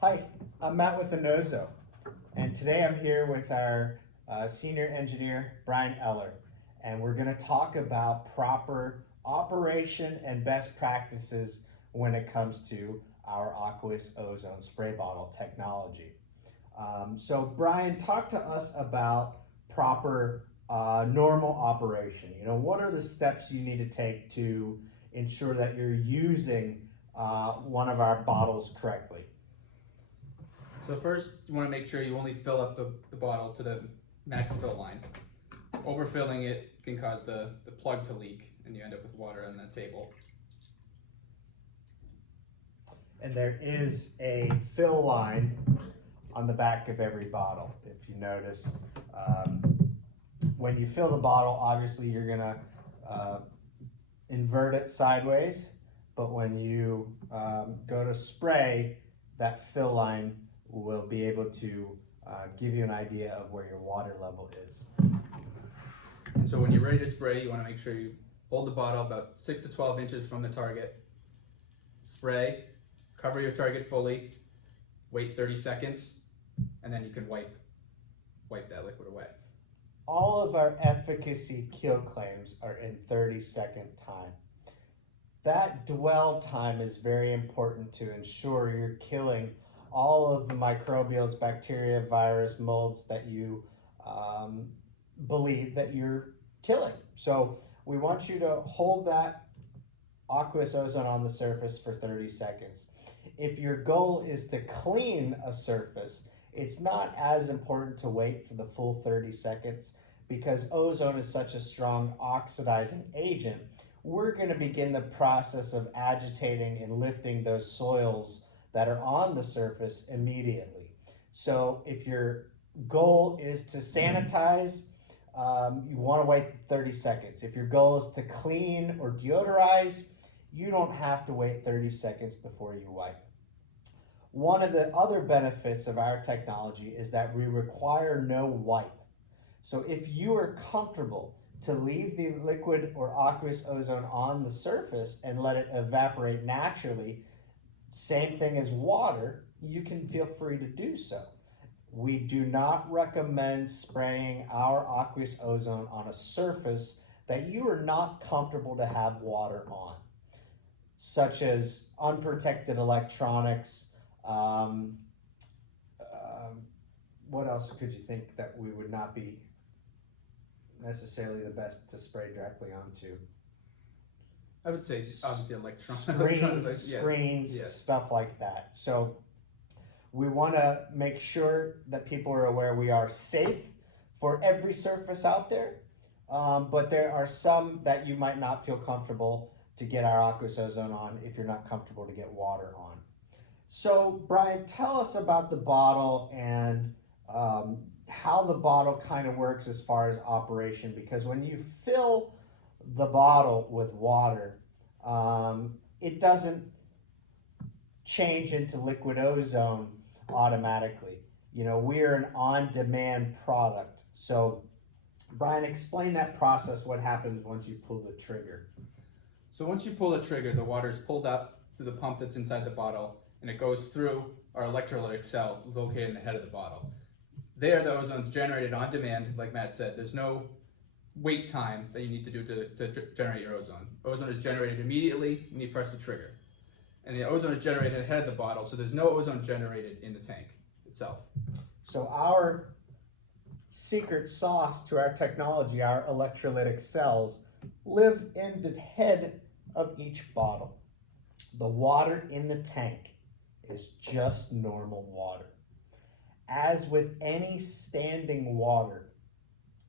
Hi, I'm Matt with Ozone, and today I'm here with our senior engineer, Brian Eller, and we're going to talk about proper operation and best practices when it comes to our aqueous ozone spray bottle technology. So Brian, talk to us about proper normal operation. What are the steps you need to take to ensure that you're using one of our bottles correctly? So first, you want to make sure you only fill up the bottle to the max fill line. Overfilling it can cause the plug to leak, and you end up with water on the table. And there is a fill line on the back of every bottle. If you notice, when you fill the bottle, obviously you're gonna invert it sideways, but when you go to spray, that fill line will be able to give you an idea of where your water level is. And so when you're ready to spray, you want to make sure you hold the bottle about 6 to 12 inches from the target. Spray, cover your target fully, wait 30 seconds, and then you can wipe that liquid away. All of our efficacy kill claims are in 30-second time. That dwell time is very important to ensure you're killing all of the microbials, bacteria, virus, molds that you believe that you're killing. So we want you to hold that aqueous ozone on the surface for 30 seconds. If your goal is to clean a surface, it's not as important to wait for the full 30 seconds because ozone is such a strong oxidizing agent. We're going to begin the process of agitating and lifting those soils that are on the surface immediately. So if your goal is to sanitize, you want to wait 30 seconds. If your goal is to clean or deodorize, you don't have to wait 30 seconds before you wipe. One of the other benefits of our technology is that we require no wipe. So if you are comfortable to leave the liquid or aqueous ozone on the surface and let it evaporate naturally, same thing as water, you can feel free to do so. We do not recommend spraying our aqueous ozone on a surface that you are not comfortable to have water on, such as unprotected electronics. What else could you think that we would not be necessarily the best to spray directly onto? I would say obviously electronics, screens, stuff like that. So we want to make sure that people are aware we are safe for every surface out there, but there are some that you might not feel comfortable to get our aqueous ozone on if you're not comfortable to get water on. So Brian, tell us about the bottle and how the bottle kind of works as far as operation, because when you fill the bottle with water, it doesn't change into liquid ozone automatically. We're an on-demand product. So Brian, explain that process, what happens once you pull the trigger. So once you pull the trigger, the water is pulled up through the pump that's inside the bottle, and it goes through our electrolytic cell located in the head of the bottle. There, the ozone's generated on demand, like Matt said. There's no wait time that you need to do to generate your ozone. Ozone is generated immediately when you press the trigger. And the ozone is generated ahead of the bottle, so there's no ozone generated in the tank itself. So our secret sauce to our technology, our electrolytic cells, live in the head of each bottle. The water in the tank is just normal water. As with any standing water,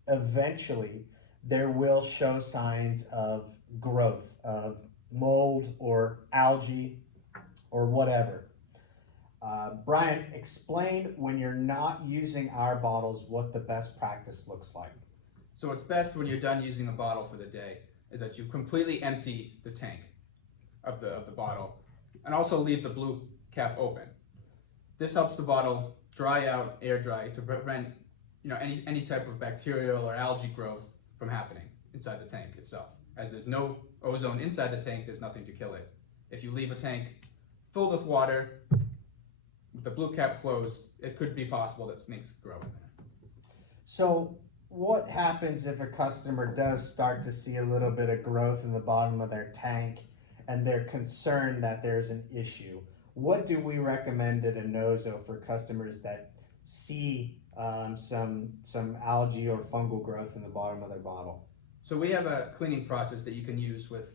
eventually there will show signs of growth, of mold or algae or whatever. Brian, explain when you're not using our bottles what the best practice looks like. So what's best when you're done using a bottle for the day is that you completely empty the tank of the bottle and also leave the blue cap open. This helps the bottle dry out, air dry, to prevent any type of bacterial or algae growth from happening inside the tank itself. As there's no ozone inside the tank, there's nothing to kill it. If you leave a tank filled with water, With the blue cap closed, it could be possible that snakes grow in there. So what happens if a customer does start to see a little bit of growth in the bottom of their tank and they're concerned that there's an issue? What do we recommend at Ozone for customers that see some algae or fungal growth in the bottom of their bottle? So we have a cleaning process that you can use with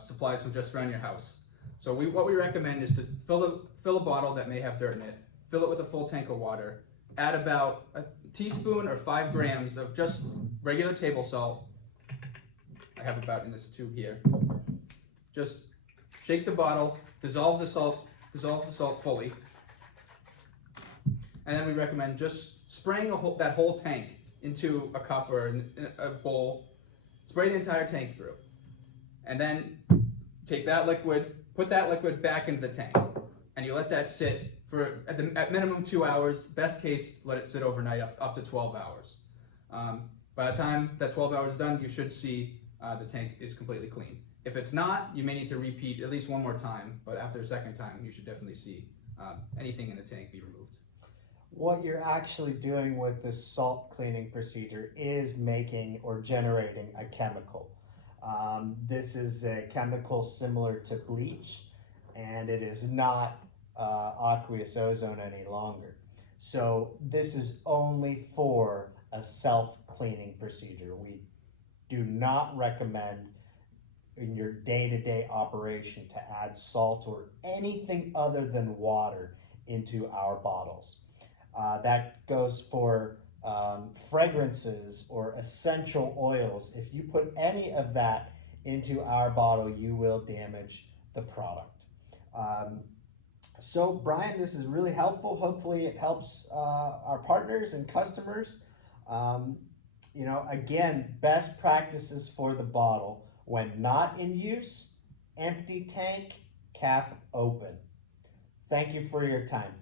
supplies from just around your house. So what we recommend is to fill a bottle that may have dirt in it, fill it with a full tank of water, add about a teaspoon or 5 grams of just regular table salt. I have about in this tube here. Just shake the bottle, dissolve the salt fully, and then we recommend just spraying that whole tank into a cup or a bowl. Spray the entire tank through, and then take that liquid, put that liquid back into the tank, and you let that sit for at minimum 2 hours. Best case, let it sit overnight up to 12 hours. By the time that 12 hours is done, you should see the tank is completely clean. If it's not, you may need to repeat at least one more time, but after a second time, you should definitely see anything in the tank be removed. What you're actually doing with this salt cleaning procedure is making or generating a chemical. This is a chemical similar to bleach, and it is not aqueous ozone any longer. So this is only for a self-cleaning procedure. We do not recommend in your day-to-day operation to add salt or anything other than water into our bottles. That goes for fragrances or essential oils. If you put any of that into our bottle, you will damage the product. So Brian, this is really helpful. Hopefully it helps our partners and customers. Again, best practices for the bottle: when not in use, empty tank, cap open. Thank you for your time.